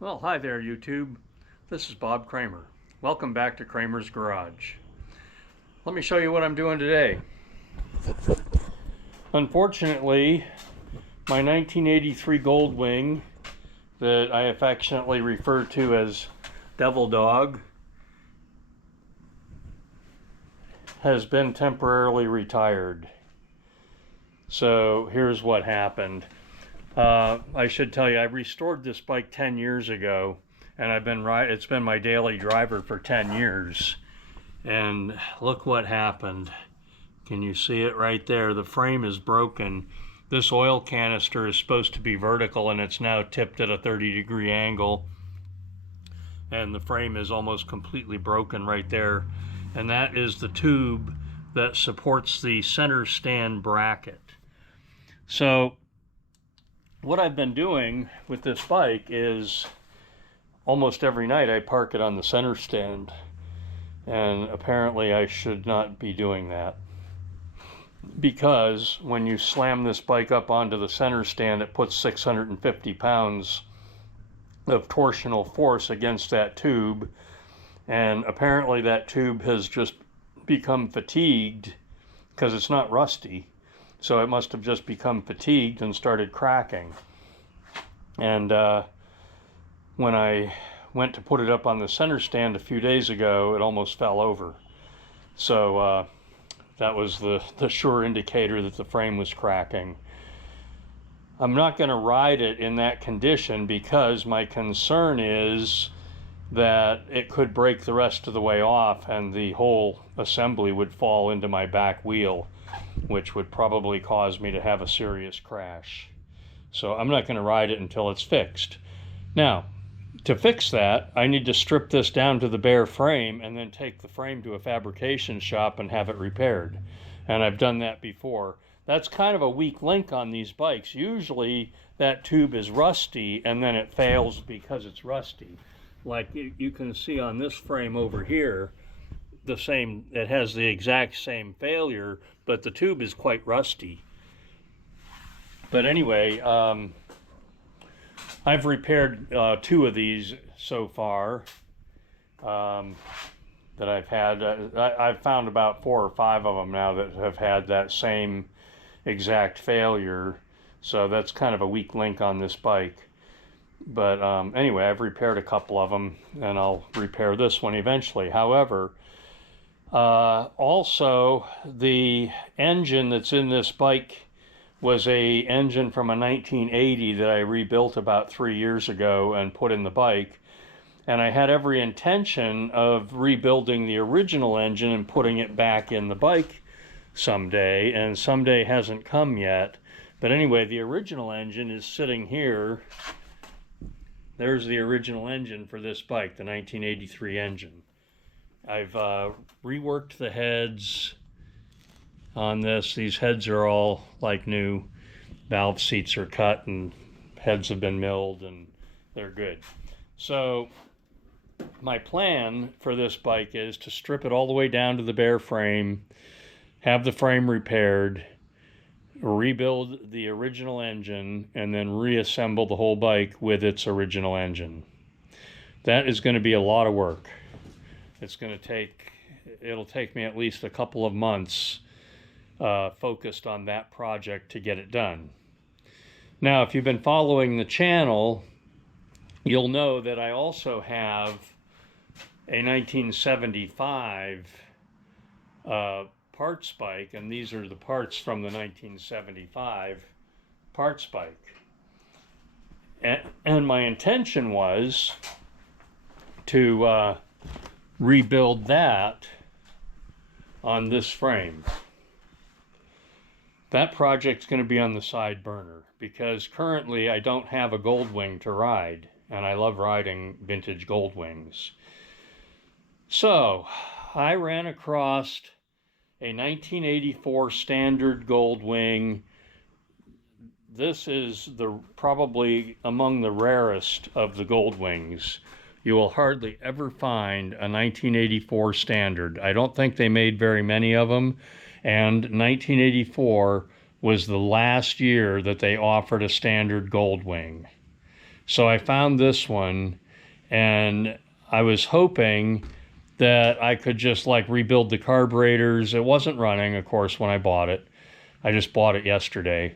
Well, hi there, YouTube. This is Bob Kramer. Welcome back to Kramer's Garage. Let me show you what I'm doing today. Unfortunately, my 1983 Goldwing, that I affectionately refer to as Devil Dog, has been temporarily retired. So here's what happened. I should tell you, I restored this bike 10 years ago, and it's been my daily driver for 10 years. And look what happened. Can you see it right there? The frame is broken. This oil canister is supposed to be vertical, and it's now tipped at a 30-degree angle. And the frame is almost completely broken right there. And that is the tube that supports the center stand bracket. So what I've been doing with this bike is almost every night I park it on the center stand, and apparently I should not be doing that, because when you slam this bike up onto the center stand, it puts 650 pounds of torsional force against that tube, and apparently that tube has just become fatigued, because it's not rusty. So it must have just become fatigued and started cracking. And when I went to put it up on the center stand a few days ago, it almost fell over. So that was the sure indicator that the frame was cracking. I'm not going to ride it in that condition because my concern is that it could break the rest of the way off and the whole assembly would fall into my back wheel, which would probably cause me to have a serious crash. So I'm not going to ride it until it's fixed. Now, to fix that, I need to strip this down to the bare frame and then take the frame to a fabrication shop and have it repaired. And I've done that before. That's kind of a weak link on these bikes. Usually that tube is rusty and then it fails because it's rusty. Like you can see on this frame over here, it has the exact same failure, but the tube is quite rusty. But anyway, I've repaired 2 of these so far that I've had. I've found about 4 or 5 of them now that have had that same exact failure. So that's kind of a weak link on this bike. But anyway, I've repaired a couple of them, and I'll repair this one eventually. However, also the engine that's in this bike was a engine from a 1980 that I rebuilt about 3 years ago and put in the bike. And I had every intention of rebuilding the original engine and putting it back in the bike someday, and someday hasn't come yet. But anyway, the original engine is sitting here. There's the original engine for this bike, the 1983 engine. I've reworked the heads on this. These heads are all like new. Valve seats are cut and heads have been milled and they're good. So my plan for this bike is to strip it all the way down to the bare frame, have the frame repaired, rebuild the original engine, and then reassemble the whole bike with its original engine. That is going to be a lot of work. It'll take me at least a couple of months focused on that project to get it done. Now, if you've been following the channel, you'll know that I also have a 1975 parts bike, and these are the parts from the 1975 parts bike. And my intention was to rebuild that on this frame. That project's going to be on the side burner because currently I don't have a Goldwing to ride, and I love riding vintage Goldwings. So I ran across a 1984 Standard Goldwing. This is probably among the rarest of the Goldwings. You will hardly ever find a 1984 Standard. I don't think they made very many of them, and 1984 was the last year that they offered a Standard Goldwing. So I found this one, and I was hoping that I could just like rebuild the carburetors. It wasn't running, of course, when I bought it. I just bought it yesterday.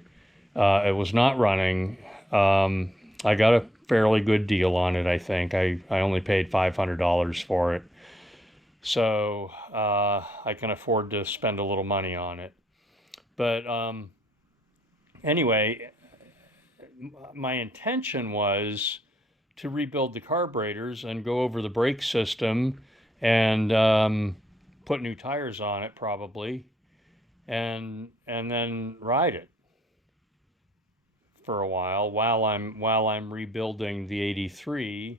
It was not running. I got a fairly good deal on it, I think. I only paid $500 for it. So I can afford to spend a little money on it. But anyway, my intention was to rebuild the carburetors and go over the brake system and put new tires on it probably, and then ride it for a while I'm rebuilding the 83.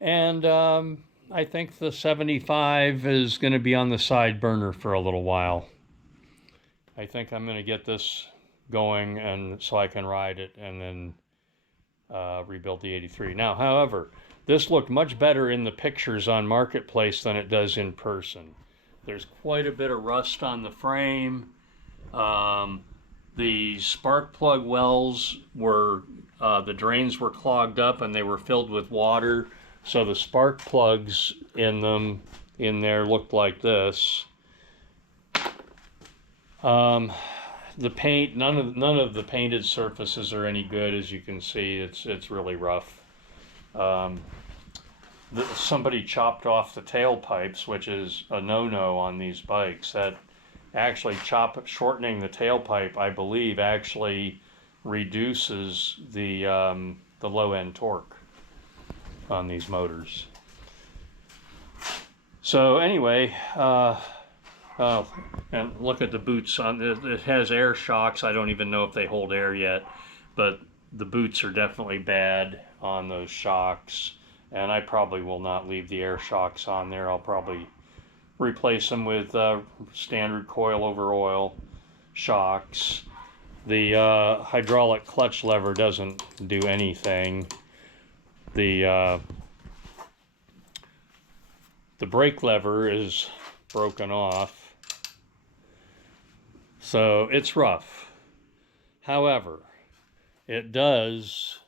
And I think the 75 is going to be on the side burner for a little while. I think I'm going to get this going and so I can ride it and then rebuild the 83. Now, however, this looked much better in the pictures on Marketplace than it does in person. There's quite a bit of rust on the frame. The spark plug wells were, the drains were clogged up and they were filled with water. So the spark plugs in there looked like this. The paint, none of the painted surfaces are any good, as you can see. It's really rough. Somebody chopped off the tailpipes, which is a no-no on these bikes. That actually shortening the tailpipe, I believe, actually reduces the low-end torque on these motors. So anyway, and look at the boots on it. It has air shocks. I don't even know if they hold air yet, but the boots are definitely bad on those shocks, and I probably will not leave the air shocks on there. I'll probably replace them with standard coil over oil shocks. The hydraulic clutch lever doesn't do anything. The brake lever is broken off. So it's rough. However, it does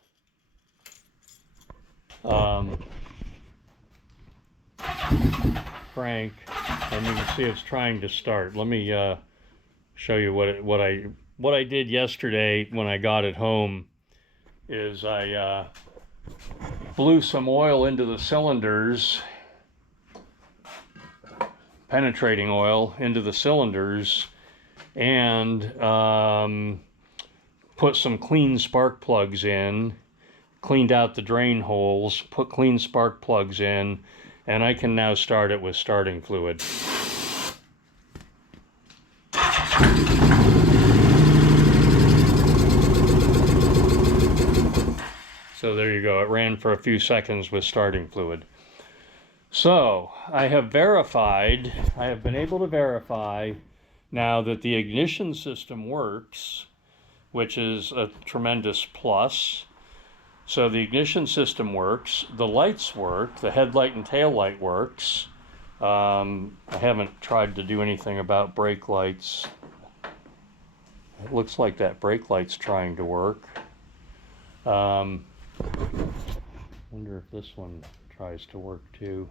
crank, and you can see it's trying to start. Let me show you what I did yesterday when I got it home. Is I blew some oil into the cylinders, penetrating oil into the cylinders, and put some clean spark plugs in, cleaned out the drain holes, put clean spark plugs in, and I can now start it with starting fluid. So there you go. It ran for a few seconds with starting fluid. So I have been able to verify now that the ignition system works, which is a tremendous plus. So the ignition system works, the lights work, the headlight and tail light works. I haven't tried to do anything about brake lights. It looks like that brake light's trying to work. Wonder if this one tries to work too.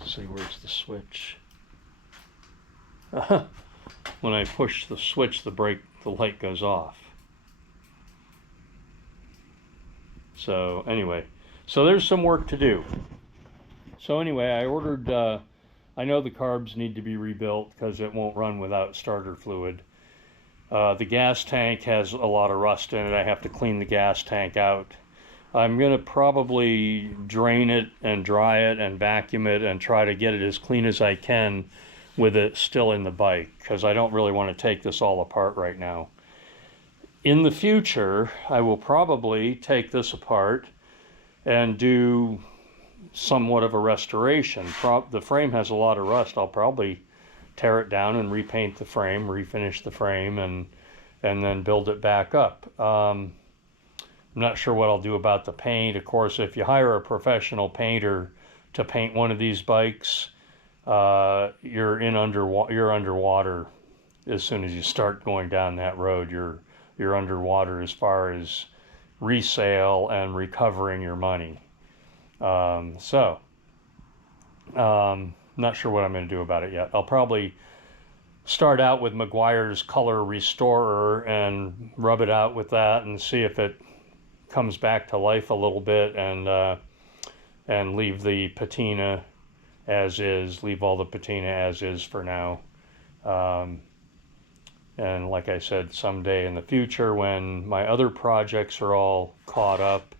Let's see, where's the switch? When I push the switch, the light goes off. So anyway, so there's some work to do. So anyway, I ordered, I know the carbs need to be rebuilt because it won't run without starter fluid. The gas tank has a lot of rust in it. I have to clean the gas tank out. I'm going to probably drain it and dry it and vacuum it and try to get it as clean as I can with it still in the bike, because I don't really want to take this all apart right now. In the future, I will probably take this apart and do somewhat of a restoration. The frame has a lot of rust. I'll probably tear it down and repaint the frame, refinish the frame, and then build it back up. I'm not sure what I'll do about the paint. Of course, if you hire a professional painter to paint one of these bikes, you're underwater as soon as you start going down that road. You're underwater as far as resale and recovering your money. Not sure what I'm going to do about it yet. I'll probably start out with Meguiar's Color Restorer and rub it out with that and see if it comes back to life a little bit, and leave the patina as is, leave all the patina as is for now. And like I said, someday in the future when my other projects are all caught up,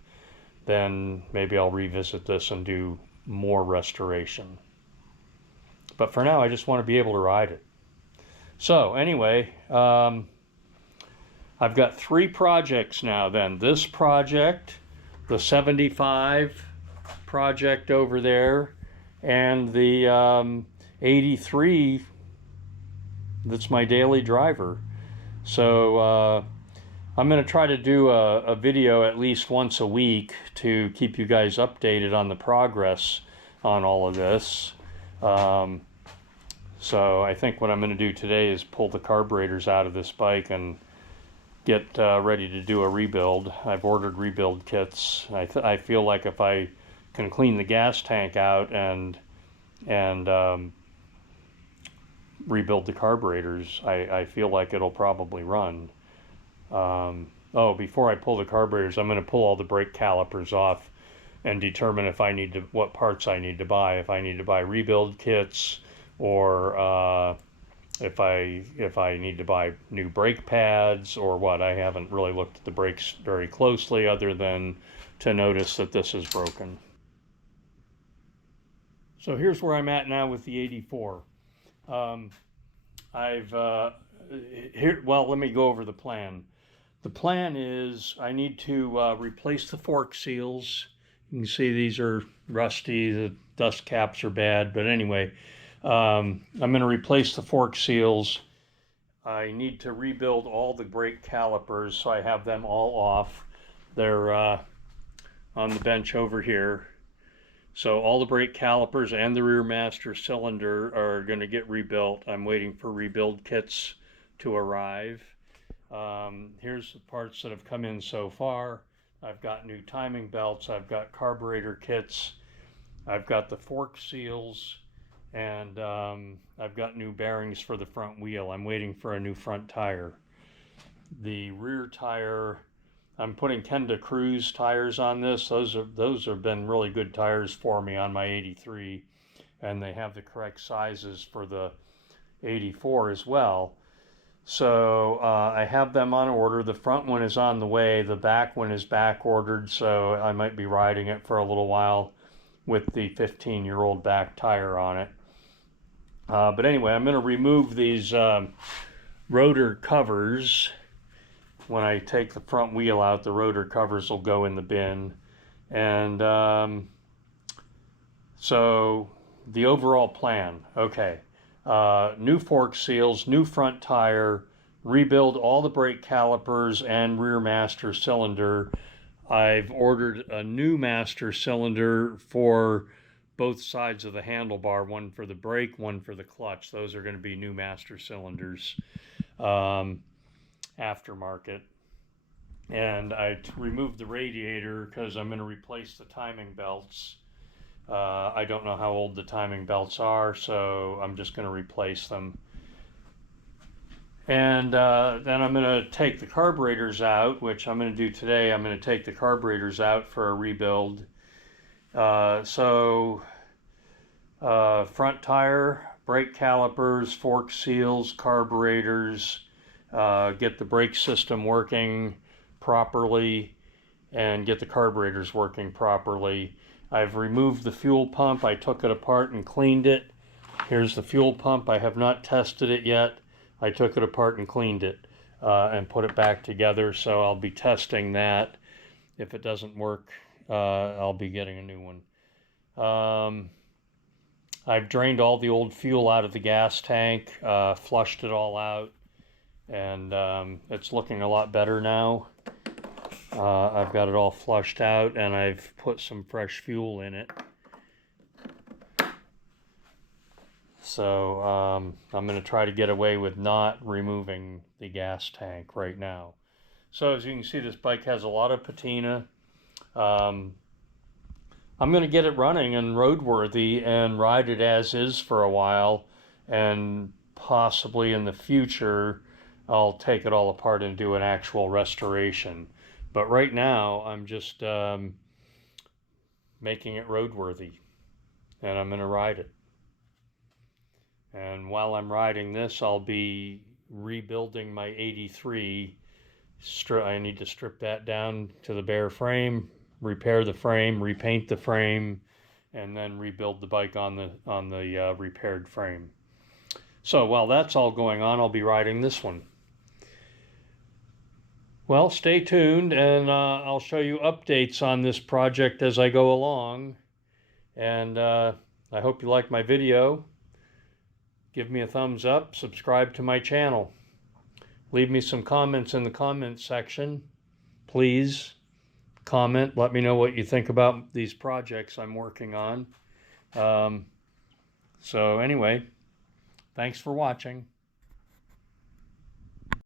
then maybe I'll revisit this and do more restoration. But for now, I just want to be able to ride it. So anyway, I've got 3 projects now then. This project, the 75 project over there, and the 83 that's my daily driver. So I'm going to try to do a video at least once a week to keep you guys updated on the progress on all of this. So I think what I'm going to do today is pull the carburetors out of this bike and get ready to do a rebuild. I've ordered rebuild kits. I feel like if I can clean the gas tank out and rebuild the carburetors, I feel like it'll probably run. Before I pull the carburetors, I'm going to pull all the brake calipers off and determine if I need to, what parts I need to buy. If I need to buy rebuild kits, or if I need to buy new brake pads or what. I haven't really looked at the brakes very closely, other than to notice that this is broken. So here's where I'm at now with the 84. Well, let me go over the plan. The plan is I need to replace the fork seals. You can see these are rusty, the dust caps are bad, but anyway, I'm going to replace the fork seals. I need to rebuild all the brake calipers, so I have them all off. They're on the bench over here. So all the brake calipers and the rear master cylinder are going to get rebuilt. I'm waiting for rebuild kits to arrive. Here's the parts that have come in so far. I've got new timing belts, I've got carburetor kits, I've got the fork seals, and I've got new bearings for the front wheel. I'm waiting for a new front tire. The rear tire, I'm putting Kenda Cruise tires on this. Those have been really good tires for me on my 83, and they have the correct sizes for the 84 as well. So I have them on order. The front one is on the way. The back one is back ordered, so I might be riding it for a little while with the 15-year-old back tire on it. But anyway, I'm going to remove these rotor covers. When I take the front wheel out, the rotor covers will go in the bin. And so the overall plan, okay. New fork seals, new front tire, rebuild all the brake calipers and rear master cylinder. I've ordered a new master cylinder for both sides of the handlebar, one for the brake, one for the clutch. Those are going to be new master cylinders, aftermarket. And I removed the radiator because I'm going to replace the timing belts. I don't know how old the timing belts are, so I'm just going to replace them. And then I'm going to take the carburetors out, which I'm going to do today. I'm going to take the carburetors out for a rebuild. Front tire, brake calipers, fork seals, carburetors, get the brake system working properly, and get the carburetors working properly. I've removed the fuel pump. I took it apart and cleaned it. Here's the fuel pump. I have not tested it yet. I took it apart and cleaned it and put it back together, so I'll be testing that. If it doesn't work, I'll be getting a new one. I've drained all the old fuel out of the gas tank, flushed it all out, and it's looking a lot better now. I've got it all flushed out, and I've put some fresh fuel in it. So I'm going to try to get away with not removing the gas tank right now. So as you can see, this bike has a lot of patina. I'm going to get it running and roadworthy and ride it as is for a while, and possibly in the future I'll take it all apart and do an actual restoration. But right now I'm just making it roadworthy, and I'm going to ride it. And while I'm riding this, I'll be rebuilding my 83. I need to strip that down to the bare frame, repair the frame, repaint the frame, and then rebuild the bike on the repaired frame. So while that's all going on, I'll be riding this one. Well, stay tuned, and I'll show you updates on this project as I go along. And I hope you like my video. Give me a thumbs up, subscribe to my channel. Leave me some comments in the comments section. Please comment, let me know what you think about these projects I'm working on. So anyway, thanks for watching.